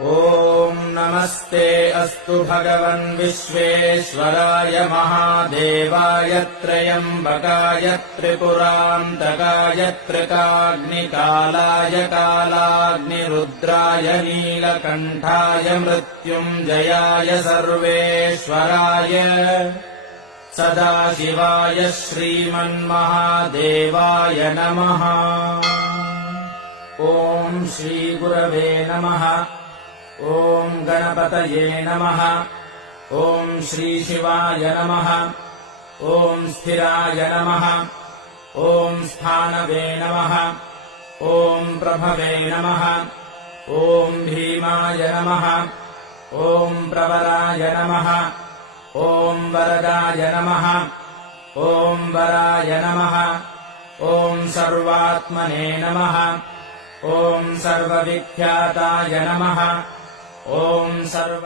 ॐ नमस्ते अस्तु भगवन् विश्वेश्वराय महादेवाय त्र्यम्बकाय त्रिपुरान्तकाय त्रिकाग्निकालाय कालाग्निरुद्राय नीलकण्ठाय मृत्युञ्जयाय सर्वेश्वराय सदाशिवाय श्रीमन्महादेवाय नमः। ॐ श्रीगुरवे नमः। ॐ गणपतये नमः। ॐ श्रीशिवाय नमः। ॐ स्थिराय नमः। ॐ स्थानवे नमः। ॐ प्रभवे नमः। ॐ भीमाय नमः। ॐ प्रवराय नमः। ॐ वरदाय नमः। ॐ वराय नमः। ॐ सर्वात्मने नमः। ॐ सर्वविख्याताय नमः। ॐ सर्व